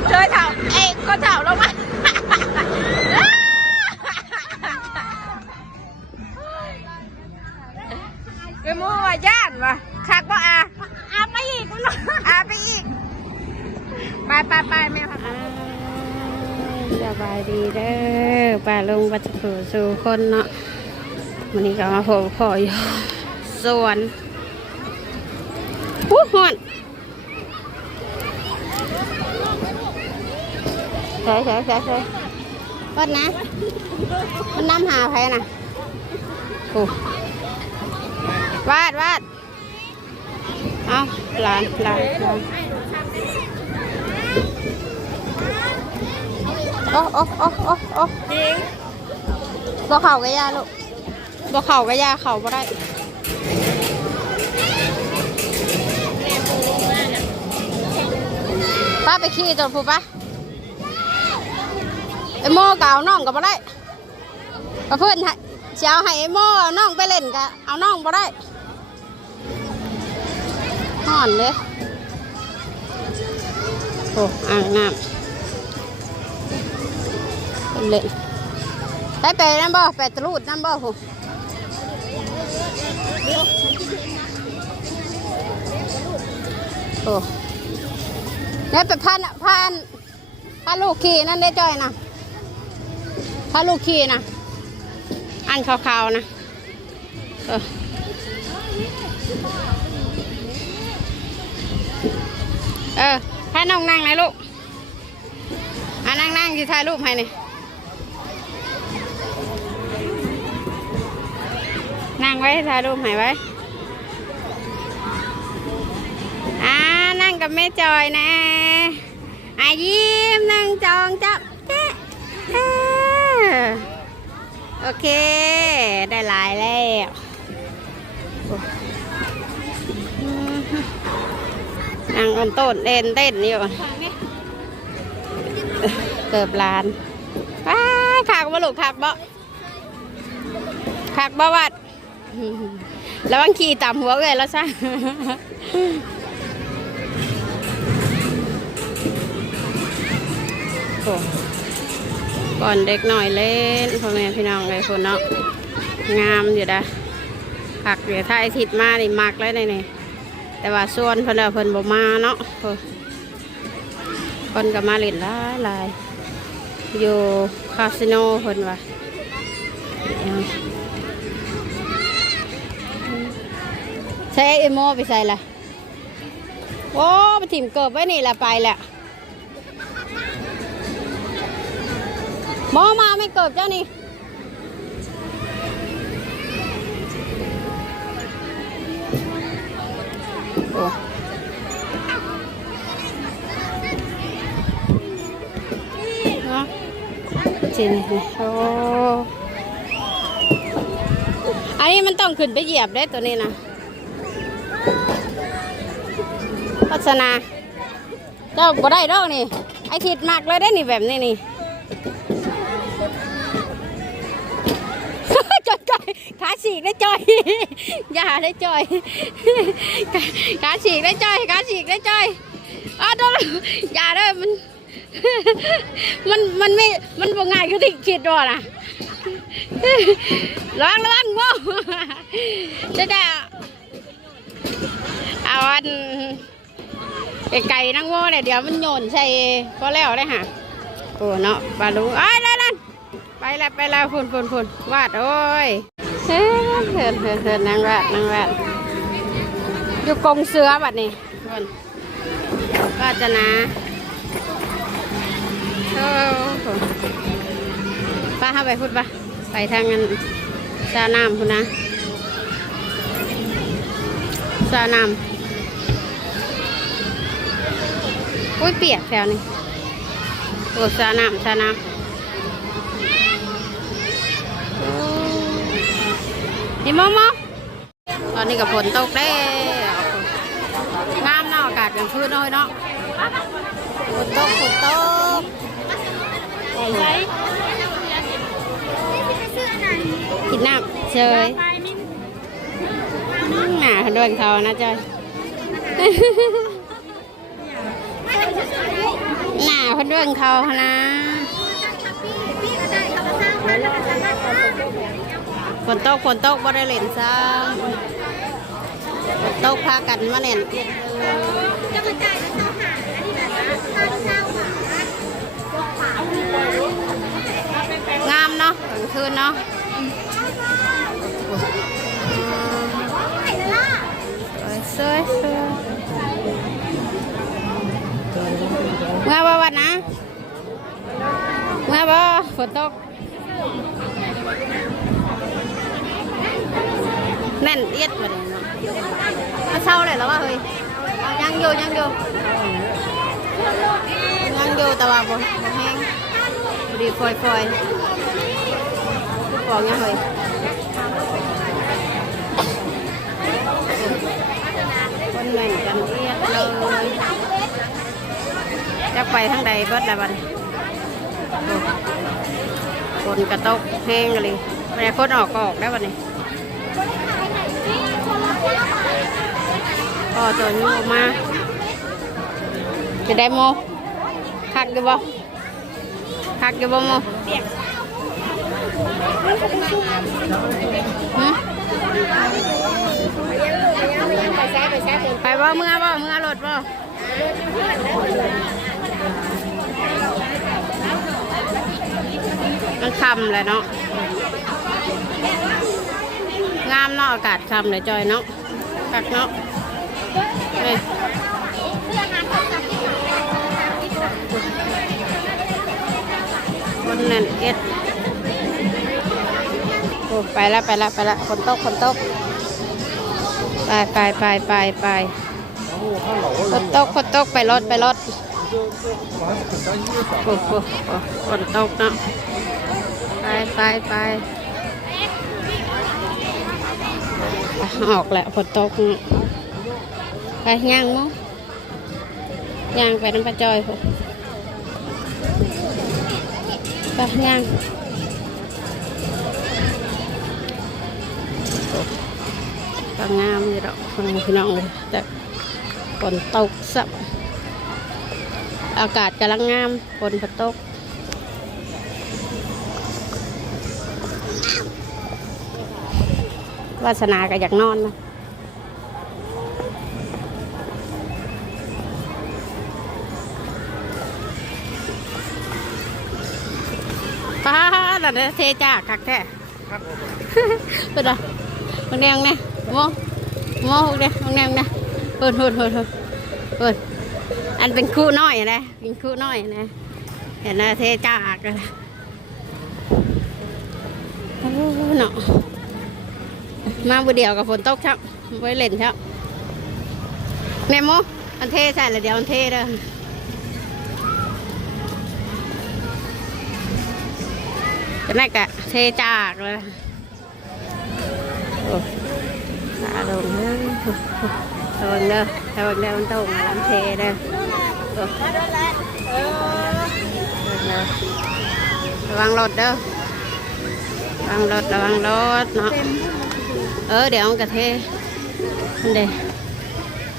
จะเจอเถ่าเอ้ยก็เถ่าลงมาไปมูว่าย่านวะคักบ่อาอาไปอีกอาไปอีก ไปไปไปแม่ค่ะสบายดีเด้อป้าลุงปัจจุสู่คนเนาะวันนี้ก็มาพบพ่ออยู่สวนหู้หอน ใช่ใช่ใช่ใช่วัดนะมันน้ำหาใครนะโอ้วาดวาดเอาหลานหลานหลานโอ้โอ้โอ้โอ้โอ้บ่เข่ากับยาลูกบ่เข่ากับยาเข่าบ่ได้ป้าไปขี่ตัวผู้ปะ ไอโม่ก็เอาน้องก็บ่ได้ก็เพื่อนให้สิเอาให้ไอโม่เอาน้องไปเล่นก็เอาน้องบ่ได้ห่อนเลยโอ้อ่างน้ำเล่นไปไปนั่นบ่ไปตรูดนั่นบ่ผมโอ้แล้วไปพันพันพันลูกขี่นั่นได้จ้อยนะ พันลูกขี่นะอันขาวๆนะเออเออพาน้องนั่งเลยลูกอะนั่งนั่งที่ถ่ายรูปให้นี่นั่งไว้ถ่ายรูปให้ไว้อ่านั่งกับแม่จอยนะอะยิ้มนั่งจองจับเจ๊เออ โอเค ได้หลายแล้วนั่งอนต้นเต้นเต้นอยู่เกิบลานว้ายขากบ่ลูกขากบ่ขากบ่วัดแล้วบางขี่ต่ำหัวเลยแล้วซะโอ้ ก่อนเด็กหน่อยเล่นพ่อแม่พี่น้องเลยคนเนาะงามอยู่นะผักเดี๋ยวถ้าไอทิดมานี่มักเลยนี่นี่แต่ว่าส่วนเพิ่นเอาเพิ่นบ่มาเนาะคนก็มาเล่นหลายหลายอยู่คาสิโนเพิ่นว่าใช้เอโมไปใส่ละโอ้ไปถิ่มเกิบไว้นี่ละไปแหละ มอมาไม่เกิบเจ้านี่โอ้จริงโอ้อันนี้มันต้องขึ้นไปเหยียบได้ตัวนี้นะพัฒนา เจ้าบ่ได้ดอกนี่ ไอทิดมากเลยได้นี่แบบนี้นี่ ฉีกได้จอย อย่าได้จอย ขาฉีกได้จอย ขาฉีกได้จอยอ้าวต้อย่าได้มัน มัน มันไม่ มันบ่ง่ายคือที่คิดว่านะระวังระวังโม่จะจะเอาอันไก่นั่งโม่เลยเดี๋ยวมันโยนใส่ก็แล้วเลยฮะโอ้เนาะปลาลูกไอ้ยนั่นนั่นไปแล้วไปแล้วฝุ่นฝุ่นฝุ่นวาดโอ้ย เฮ้ยเหินเหินเหินนางวาดนางวาดอยู่กงเสือบัดนี้ฝุ่นวาดจะนะโอ้ป้าเข้าไปพูดปะไปทางนั้นซาน้ำคุณนะซาน้ำอุ้ยเปียกแถวนี้โอ้ซาน้ำซาน้ำโอ้ นี่มอมอตอนนี้กับฝนตกได้วงามเนาะอากาศกลางคืนน้อยเนาะฝนตกฝนตกใช้กินน้ำเชยไปนี่หนาเขาโดนเขานะจอยเหน้าเพิ่นเรื่องเขาหั้นนะพี่ก็ได้เขาก็สร้างพันแล้วก็สร้างบ้านฝนตกฝนตกบ่ได้เล่นซ้ำฝนตกพากันมาเล่นจะกระจายเจ้าหาอันนี้นะข้าวเช้าหมางามเนาะกลางคืนเนาะสวยสวยเมื่อวันนะเมื่อบ่ฝนตก แน่นเอียดมาเลยเนาะมาเช่าเลยแล้วว่าเฮ้ยเอายังอยู่ยังอยู่ยังอยู่แต่ว่าบ่บ่แห้งดีฟอยฟอยผู้ปองยังเฮ้ยคนแม่งกันเอียดเลยจะไปทางใดเบิดละบันคนกระตกแห้งเลยไม่ได้คนออกก็ออกได้บัดนี้ ก็ตัวนี้ออกมา จะได้โมคักอยู่บ่คักอยู่บ่โมไปบ่เมื่อบ่เมื่อรถบ่มันคำเลยเนาะ งามเนาะอากาศคำเลยจอยเนาะกักเนาะ คนนั่นเอ็ดโอ้ไปล้วไปล้วไปล้วคนตกคนตกไปไปไปไปไปคนตกคนตกไปรถไปรถโอ้โหคนตกเนาะไปไปไปออกแหล้วคนตกเนาะ ไปย่างมั้งย่างไปน้ำปลาจอยพวกไปย่างก็งามอยู่ดอกคนพี่น้องเลยแต่ฝนตกสับอากาศกำลังงามฝนตกวาสนาก็อยากนอนนะ ป้าดันเทจ้าคักแท้เปิดอะบางแดงเนี่ยโมโมหกเด้บางแดงเนี่ยเปิดเปิดเปิดเปิดเปิดอันเป็นคู่น้อยนะเป็นคู่น้อยนะเห็นนะเทจ้ากเลยโอ้เนาะมาบุเดียวกับฝนตกครับไว้เล่นครับแม่โมอันเทใส่ละเดี๋ยวอันเทเด้อ จะนั่นกะเทจากเลยโอ้ตาลงเด้อระวังเด้อระวังเด้อมันตกมาลำเทเด้อระวังรถเด้อระวังรถระวังรถเนาะ เออเดี๋ยวมันกระเทมันเดี๋ยว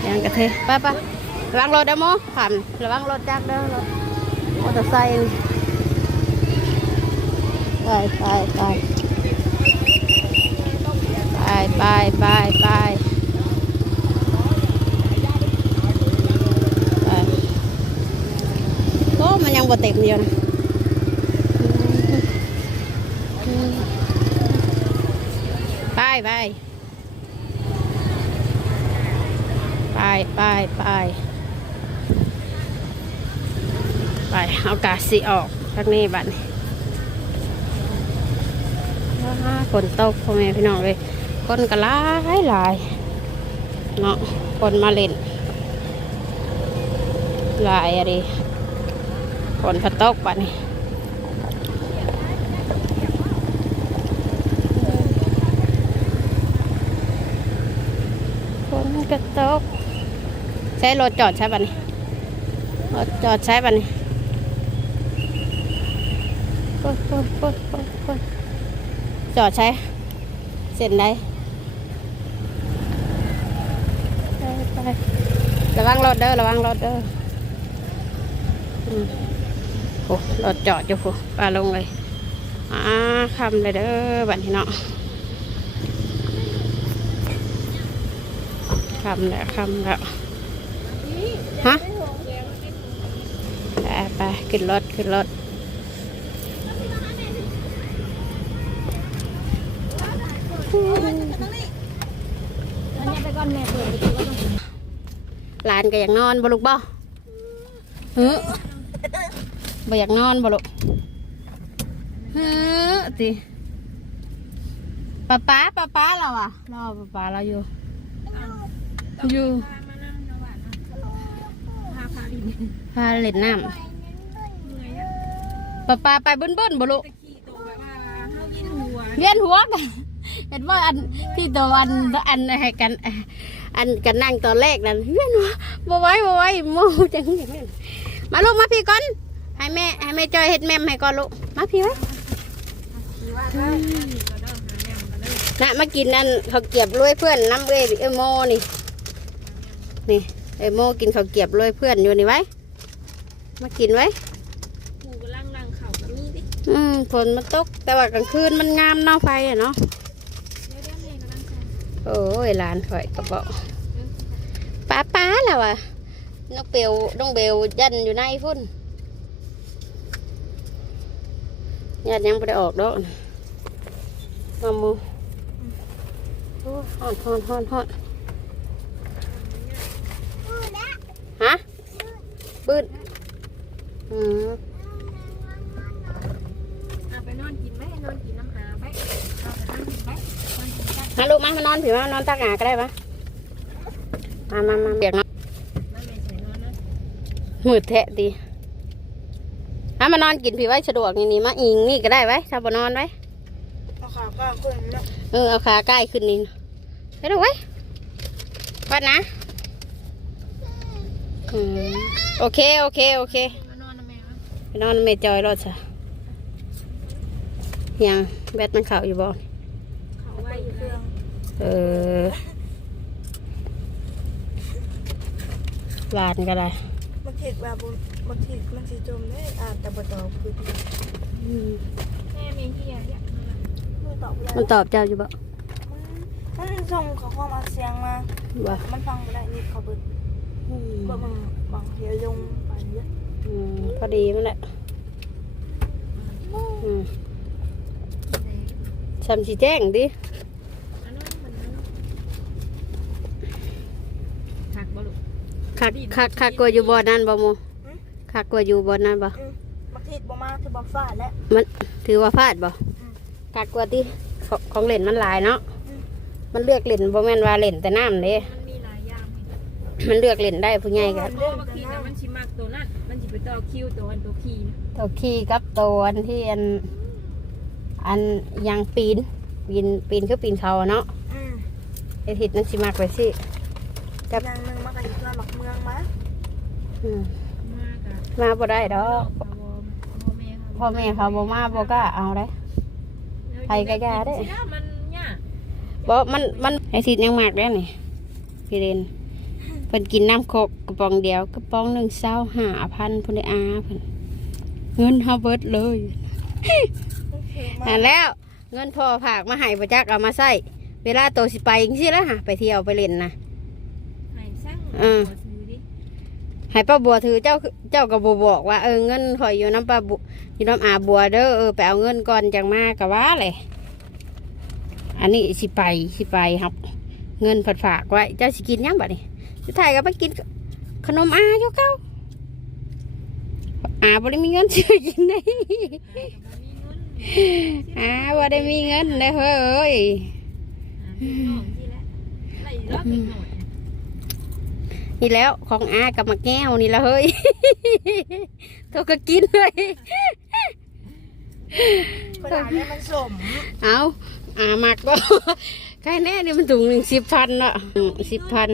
เดี๋ยวมันกระเทไป้าป้าระวังรถเด้อโมผ่านระวังรถจักเด้อรถมอเตอร์ไซค์ ไปไปไปไปไปไปไปโอ้มันยังบ่เต็มเดียวนะไปไปไปไปไปไปเอากาสีออกทักนี้บัดนี้ ฝนตกพ่อแม่พี่น้องเลยคนก็หลายหลายเนาะคนมาเล่นหลายอะดิฝนพตกบัดนี้ฝนก็ตกใช้รถจอดใช่ป่ะนี่รถจอดใช่ป่ะนี่ปุ๊บปุ๊บปุ๊บปุ๊บปุ๊บ จอดใช้เส้นได้ไปไประวังรถเด้อระวังรถเด้อโอ้รถจอดอยู่ผู้ปลาลงเลยอ่าคำเลยเด้อบัดนี้เนาะคำแล้วคำแล้วฮะไปไปขึ้นรถขึ้นรถ หลานก็อยากนอนบ่ลูกบ่เฮ้อบ่อยากนอนบ่ลูกเฮ้อติป้าป้าป้าป้าเราอะรอป้าป้าเราอยู่ อยู่พาพาดินพาเล่นน้ำป้าป้าไปเบิ้นเบิ้นบ่ลูกขี่ตัวแบบว่าเฮายินหัวเวียนหัวกัน เห็นว่าอันที่ตัวอันอันให้กัน อันกันนั่งตอนแรกนั่นเวียนหัวบ่ไหว้บ่ไหว้โมจังอย่างนั้นมาลูกมาพี่ก่อนให้แม่ให้แม่จอยเฮ็ดแม่มให้ก่อนลูกมาพี่ไว้ขี่ว่าได้ก็เด้อหาแม่ก็เด้อนะมากินนั่นเขาวเกรียบรวยเพื่อนน้ำเอ้ยเอ้ยโมนี่นี่เอ้ยโมกินเขาวเกรียบรวยเพื่อนอยู่นี่ไว้มากินไว้กูกำลังนั่งเข่ากับนี่ดิอืมฝนมันตกแต่ว่ากลางคืนมันงามเนาะไฟอะเนาะ โอ้ยหลานข่อยกระบอกป้าป้าแล้วอะนกเบลน้องเบลยันอยู่ในพุ่นยันยังไม่ได้ออกดอกนะมามูโอ้ฮอนฮอนฮอนฮอนฮะปืนอืมเอาไปนอนกินไหมนอนกินน้ำหาไปเอาไปนอนกินไหมนอนกินกัน มาลูกมามานอนผิวมานอนตากหงาก็ได้ปะมามามาเบียกเนาะนั่นแม่ใส่นอนนะมืดแทะดีถ้ามานอนกินผีไว้สะดวกนี่นี่มาอิงนี่ก็ได้ไว้ถ้าบนอนไว้เอาขาก็ขึ้นแล้วเออเอาขาใกล้ขึ้นนี่ไปดูไว้วัดนะอืมโอเคโอเคโอเคมานอนนะแม่นะไปนอนเมจอยรถซะยังแบตมันเข่าอยู่บ่ เขาไว้อยู่เครื่อง เออหวานก็ได้มันถิดแบบมันถิดมันสิจมได้อาจจะบ่ตอบคืออืมแม่มีที่อะไรอย่างนั้นมือตอบยากมันตอบเจ้าอยู่บ่มันส่งข้อความเอาเสียงมาบ่มันฟังบ่ได้นี่เขาเบิดอืมก็มึงบางเทียงไปเยอะอืมพอดีมันแหละอืมทำสีแจ้งดิ อันนั้นมันหักบ่ลูก คักคักคักกลัวอยู่บ่อนั่นบ่โมคักกลัวอยู่บ่อนั่นบ่อืมบางทีบ่มาคือบ่ฟ้าแล้วมันถือว่าพลาดบ่คักกลัวที่ของของเล่นมันหลายเนาะมันเลือกเล่นบ่แม่นว่าเล่นแต่น้ำเด้มันมีหลายอย่างให้มันเลือกเล่นได้ผู้ใหญ่ก็เพราะว่าบางทีนะมันชิมักตัวนั้นมันจิไปต่อคิวตัวอันตัวคีนะตัวขี้กับตัวอันที่อันอันยางปีน ปีนปีนคือปีนเขาอะเนาะอืมไอทิศนั่นสิมากไปสิอย่างหนึงมันก็อยู่ตัวห มักเมืองมาอืมมากอะมาบ่ได้ดอกพ่อแม่พ่อแม่เขาบ่มาบ่กล้าเอาได้ไผก็ย่าเด้อมันยากบ่มันมันไอทิศยังมากแล้วนี่พี่เรนเพิ่นกินน้ำโคกกระป๋องเดียวกระป๋องหนึ่งเศร้าห้าพันเพิ่นได้อาเพิ่นเงินเฮาเบิดเลยคือมานั่นแล้ว เงินพ่อฝากมาให้ประจักเอามาใช้เวลาโตสิไปจังซี่แล้วฮะไปเที่ยวไปเล่นนะไหนสร้างอืมหัวซื้อดิ ให้ป้าบัวถือเจ้าเจ้าก็บ่บอกว่าเออเงินข่อยอยู่น้ำป้าบัวอยู่น้ำอาบัวเด้อเออไปเอาเงินก่อนจังมากะว่าเลยอันนี้สิไปสิไปครับ เงินผัดฝากไว้เจ้าสิกินยังบัดนี้สุดท้ายก็ไปกินขนมอาอยู่เก้าอาบ่ได้มีเงินซื้อกินได้อาบ่ได้มีเงินเลยเฮ้ย นี่แล้วของอากับมาแก้วนี่ละเฮ้ยเท่าก็กินเลยเวลาเนี่ยมันสม เอาอามักก็ใครแน่นี่มันถุงหนึ่งสิบพันเนาะสิบพัน